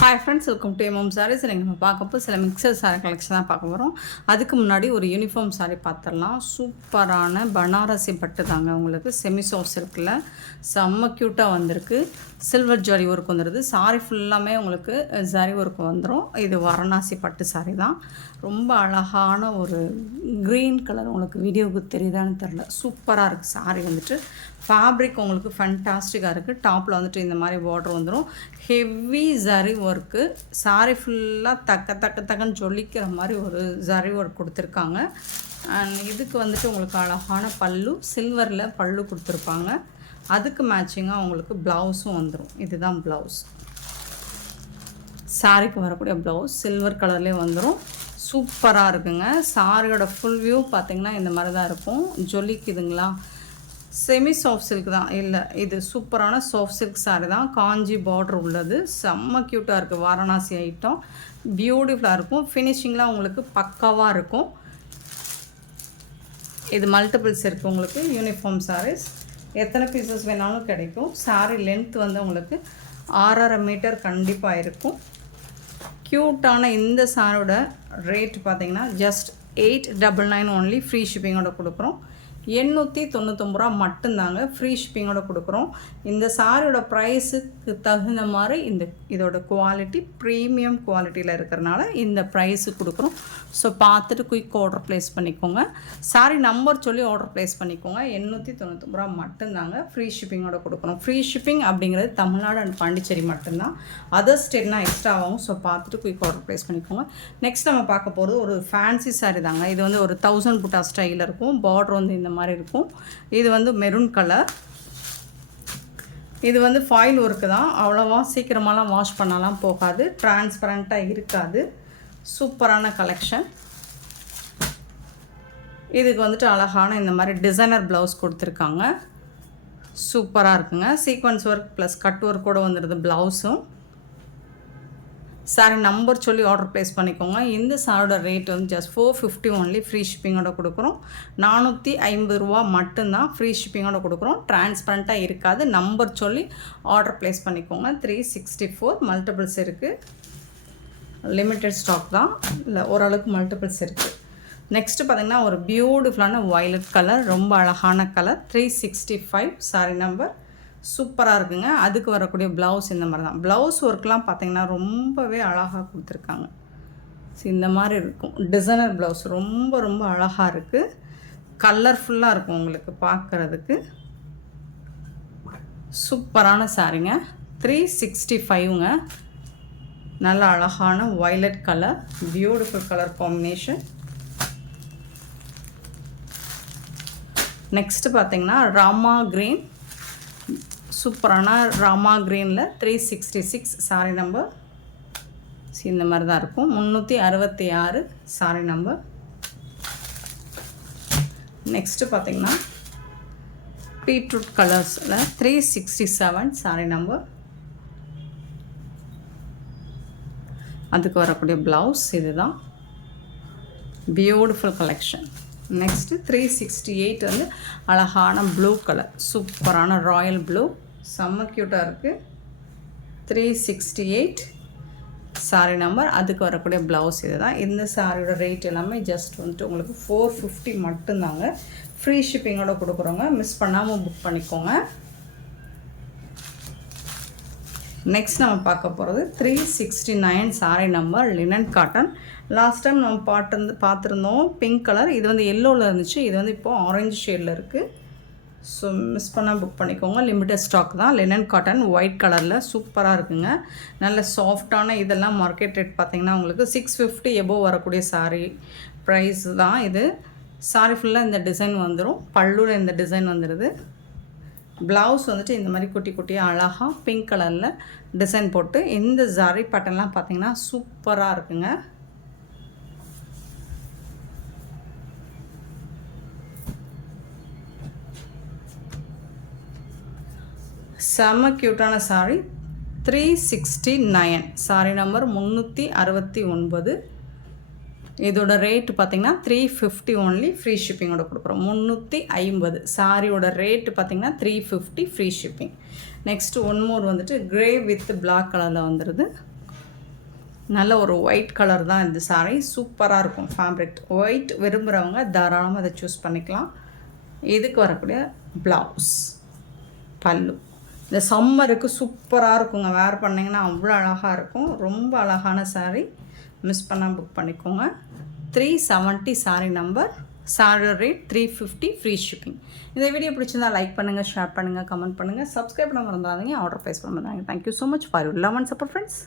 Hi friends, welcome to MM Sarees. நம்ம பார்க்கப்போ சில மிக்சர் சாரீ கலெக்ஷன் தான் பார்க்க போகிறோம். அதுக்கு முன்னாடி ஒரு யூனிஃபார்ம் சாரீ பார்த்துடலாம். சூப்பரான பனாரசி பட்டு தாங்க. உங்களுக்கு செமி சாஃப்ட் சில்கில் செம்ம க்யூட்டாக வந்திருக்கு. சில்வர் ஜரி ஒர்க் வந்துடுது. சாரீ ஃபுல்லாமே உங்களுக்கு ஜரி ஒர்க் வந்துடும். இது வாரணாசி பட்டு சாரீ தான். ரொம்ப அழகான ஒரு க்ரீன் கலர், உங்களுக்கு வீடியோவுக்கு தெரியுதான்னு தெரில, சூப்பராக இருக்குது சாரீ வந்துட்டு. ஃபேப்ரிக் உங்களுக்கு ஃபேன்டாஸ்டிக்காக இருக்குது. டாப்பில் வந்துட்டு இந்த மாதிரி பார்டர் வந்துடும். Heavy zari work. சாரீ ஃபுல்லாக தக்கன்னு ஜொலிக்கிற மாதிரி ஒரு ஜரி ஒர்க் கொடுத்துருக்காங்க. அண்ட் இதுக்கு வந்துட்டு உங்களுக்கு அழகான பல்லு, சில்வரில் பல்லு கொடுத்துருப்பாங்க. அதுக்கு மேட்சிங்காக உங்களுக்கு ப்ளவுஸும் வந்துடும். இதுதான் ப்ளவுஸ். சாரீக்கு வரக்கூடிய ப்ளவுஸ் சில்வர் கலர்லேயே வந்துடும். சூப்பராக இருக்குங்க. சாரியோட ஃபுல் வியூ பார்த்திங்கன்னா இந்த மாதிரி தான் இருக்கும். ஜொலிக்குதுங்களா? செமி சாஃப்ட் சில்க் தான். இல்லை, இது சூப்பரான சாஃப்ட் சில்க் சாரீ தான். காஞ்சி பார்டர் உள்ளது. செம்ம க்யூட்டாக இருக்குது. வாரணாசி ஐட்டம் பியூட்டிஃபுல்லாக இருக்கும். ஃபினிஷிங்லாம் உங்களுக்கு பக்காவாக இருக்கும். இது மல்டிபிள்ஸ் இருக்குது உங்களுக்கு. யூனிஃபார்ம் சாரீஸ் எத்தனை பீசஸ் வேணாலும் கிடைக்கும். சாரீ லென்த் வந்து உங்களுக்கு 6.5 மீட்டர் கண்டிப்பாக இருக்கும். க்யூட்டான இந்த சாரோட ரேட் பார்த்திங்கன்னா ஜஸ்ட் 899 ஒன்லி. ஃப்ரீ ஷிப்பிங்கோட கொடுக்குறோம். 899 ரூபா மட்டும்தாங்க. ஃப்ரீ ஷிப்பிங்கோட கொடுக்குறோம். இந்த சாரியோட ப்ரைஸுக்கு தகுந்த மாதிரி இதோட குவாலிட்டி ப்ரீமியம் குவாலிட்டியில் இருக்கிறனால இந்த ப்ரைஸு கொடுக்குறோம். ஸோ பார்த்துட்டு குயிக் ஆர்டர் ப்ளேஸ் பண்ணிக்கோங்க. சாரி நம்பர் சொல்லி ஆர்டர் ப்ளேஸ் பண்ணிக்கோங்க. 899 ரூபா மட்டும்தாங்க. ஃப்ரீ ஷிப்பிங்கோட கொடுக்குறோம். ஃப்ரீ ஷிப்பிங் அப்படிங்கிறது தமிழ்நாடு அண்ட் பாண்டிச்சேரி மட்டும்தான். அதர் ஸ்டேட்னா எக்ஸ்ட்ரா ஆகும். ஸோ பார்த்துட்டு குயிக் ஆர்டர் ப்ளேஸ் பண்ணிக்கோங்க. நெக்ஸ்ட் நம்ம பார்க்க போகிறது ஒரு ஃபேன்சி சாரி தாங்க. இது வந்து ஒரு 1000 புட்டா ஸ்டைலில் இருக்கும். பார்டர் வந்து இந்த மாதிரி இருக்கும். இது வந்து மெரூன் கலர். இது வந்து ஃபாயில் ஒர்க்கு தான். அவ்வளோவா சீக்கிரமாலாம் வாஷ் பண்ணலாம் போகாது. டிரான்ஸ்பரண்ட்டாக இருக்காது. சூப்பரான கலெக்ஷன். இதுக்கு வந்துட்டு அழகான இந்த மாதிரி டிசைனர் ப்ளவுஸ் கொடுத்துருக்காங்க. சூப்பராக இருக்குங்க. Sequence work plus cut work கூட வந்துடுது ப்ளவுஸும். சாரி நம்பர் சொல்லி ஆர்டர் ப்ளேஸ் பண்ணிக்கோங்க. இந்த சாரோட ரேட் வந்து ஜஸ்ட் 450 ஒன்லி. ஃப்ரீ ஷிப்பிங்கோட கொடுக்குறோம். 450 ரூபா மட்டும்தான். ஃப்ரீ ஷிப்பிங்கோட கொடுக்குறோம். டிரான்ஸ்பரண்ட்டாக இருக்காது. நம்பர் சொல்லி ஆர்டர் ப்ளேஸ் பண்ணிக்கோங்க. 364 மல்டிபிள்ஸ் இருக்குது. லிமிட்டட் ஸ்டாக் தான். இல்லை, ஓரளவுக்கு மல்டிபிள்ஸ் இருக்குது. நெக்ஸ்ட்டு பார்த்திங்கன்னா ஒரு பியூட்டிஃபுல்லான வயலட் கலர். ரொம்ப அழகான கலர். 365 sorry number. சூப்பராக இருக்குங்க. அதுக்கு வரக்கூடிய ப்ளவுஸ் இந்த மாதிரி தான். ப்ளவுஸ் ஒர்க்லாம் பார்த்திங்கன்னா ரொம்பவே அழகாக கொடுத்துருக்காங்க. ஸோ இந்த மாதிரி இருக்கும். டிசைனர் ப்ளவுஸ் ரொம்ப ரொம்ப அழகாக இருக்குது. கலர்ஃபுல்லாக இருக்கும் உங்களுக்கு பார்க்குறதுக்கு. சூப்பரான சாரிங்க. 365ங்க. நல்ல அழகான violet colour. Beautiful colour combination. Next பார்த்திங்கன்னா ராமா க்ரீன். சூப்பரான ராமா க்ரீனில் 366 சாரி நம்பர். இந்த மாதிரி தான் இருக்கும். 366 சாரி நம்பர். நெக்ஸ்ட்டு பார்த்திங்கன்னா பீட்ரூட் கலர்ஸில் 367 சாரி நம்பர். அதுக்கு வரக்கூடிய ப்ளவுஸ் இது தான். Beautiful collection. நெக்ஸ்ட்டு 368 வந்து அழகான ப்ளூ கலர். சூப்பரான ராயல் ப்ளூ. செம்ம க்யூட்டாக இருக்குது. 368 சாரி நம்பர். அதுக்கு வரக்கூடிய ப்ளவுஸ் இது தான். இந்த சாரியோட ரேட் எல்லாமே ஜஸ்ட் வந்துட்டு உங்களுக்கு 450 மட்டும்தாங்க. ஃப்ரீ ஷிப்பிங்கோட கொடுக்குறோங்க. மிஸ் பண்ணாமல் புக் பண்ணிக்கோங்க. நெக்ஸ்ட் நம்ம பார்க்க போகிறது 369 sorry number. Linen cotton. Last time நம்ம பார்த்துருந்தோம் பிங்க் கலர். இது வந்து எல்லோவில் இருந்துச்சு. இது வந்து இப்போது ஆரஞ்சு ஷேடில் இருக்குது. ஸோ மிஸ் பண்ணால் புக் பண்ணிக்கோங்க. லிமிட்டட் ஸ்டாக் தான். லினன் காட்டன் ஒயிட் கலரில் சூப்பராக இருக்குங்க. நல்ல சாஃப்டான. இதெல்லாம் மார்க்கெட் ரேட் பார்த்திங்கன்னா உங்களுக்கு 650 எபோவ் வரக்கூடிய சாரீ ப்ரைஸ் தான் இது. சாரீ ஃபுல்லாக இந்த டிசைன் வந்துடும். பல்லுவில் இந்த டிசைன் வந்துடுது. ப்ளவுஸ் வந்துட்டு இந்த மாதிரி குட்டி குட்டியாக அழகாக பிங்க் கலரில் டிசைன் போட்டு இந்த ஜரி பட்டன்லாம் பார்த்திங்கன்னா சூப்பராக இருக்குங்க. செம்ம க்யூட்டான சாரி. 369 sorry number. 369. இதோட ரேட்டு பார்த்திங்கன்னா 350 ஒன்லி. ஃப்ரீ ஷிப்பிங்கோட கொடுக்குறோம். 350 சாரியோட ரேட்டு பார்த்திங்கன்னா 350 free shipping. Next one more வந்துட்டு க்ரே வித் பிளாக் கலரில் வந்துடுது. நல்ல ஒரு ஒயிட் கலர் தான் இந்த சாரீ. சூப்பராக இருக்கும் ஃபேப்ரிக். ஒயிட் விரும்புகிறவங்க தாராளமாக அதை சூஸ் பண்ணிக்கலாம். இதுக்கு வரக்கூடிய ப்ளவுஸ், பல்லு. இந்த சம்மருக்கு சூப்பராக இருக்குங்க. வேர் பண்ணிங்கன்னா அவ்வளோ அழகாக இருக்கும். ரொம்ப அழகான சாரீ. மிஸ் பண்ணால் புக் பண்ணிக்கோங்க. 370 sari number. Sari rate 350, free shipping. இந்த வீடியோ பிடிச்சிருந்தால் லைக் பண்ணுங்கள், ஷேர் பண்ணுங்கள், கமெண்ட் பண்ணுங்கள், சப்ஸ்கிரைப் பண்ண மறந்துடாதீங்க, ஆர்டர் ப்ளேஸ் பண்ண மறந்துடாதீங்க. Thank you so much for your love and support friends.